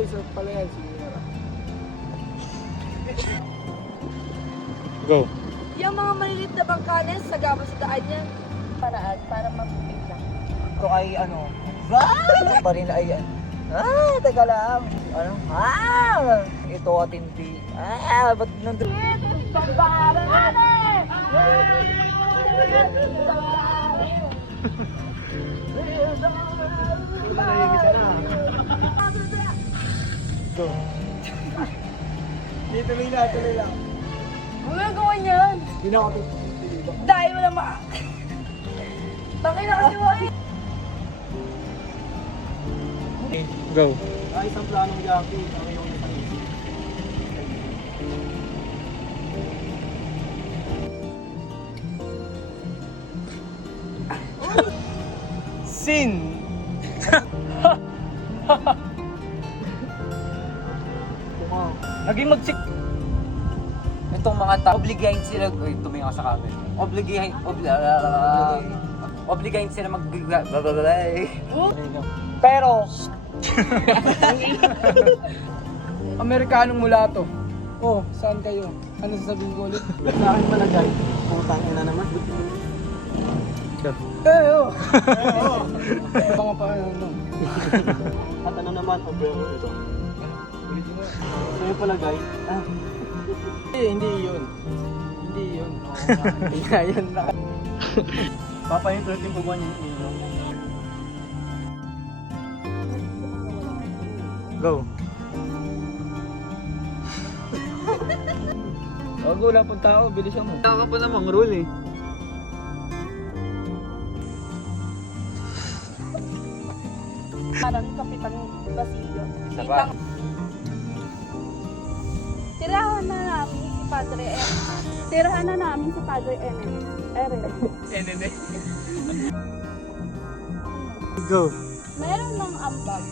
Isa pala yan, sinira. Go. Yung mga maliliit na bangkanes, sagama sa daan yan. Paraan, para mapipig lang. Ito ay ano, pa rin ay teka lang. Ano? Ito at hindi. Ba't nandun? Go. Tuloy lang. Huwag nga gawin yan. Hindi na ako diba? Dahil wala Bakit na kasi wala? Go. Ay, isang planong Jackie. Ang iyong isang isip. Sin! Naging magsik... Itong mga tao, obligahin sila, tumingin ako sa camera. Obligahin sila Pero, Amerikanong mulato. Oh, saan kayo? Ano sasabihin ko ulit? Sa akin malagay. Putang ina naman. Oh! Mga pa ano. At ano naman, obrero ito. Sa'yo palagay? Hindi yun. Hindi yun. Hindi nga yun. Papahintulot yung pagwan yung ino. Go. Bago wala pang tao, bilisan mo. Wala ka pa namang rule eh. Parang Kapitan Basilio. Isa pa. Tirahan na namin si Padre M. Tirahan na namin si Padre M. Go. Meron ng ambag.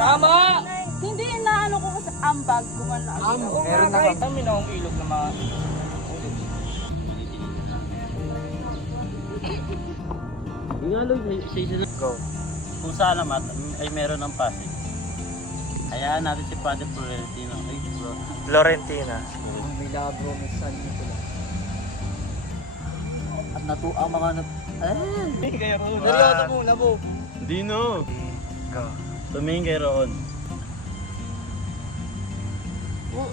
Tama! Hindi inaano ko kasi ambag. Gumana ako. meron na Kami na akong ilog na mga... Go. Kung saan naman ay meron ng Pasig. Hayaan natin si Padre Florentino. Ay, bro. Florentina. may labro, may sun na pula. At ang mga Hindi kayo ro. Seryoso mo, labo. Dino! Go. Tumingin kay Roon. Wag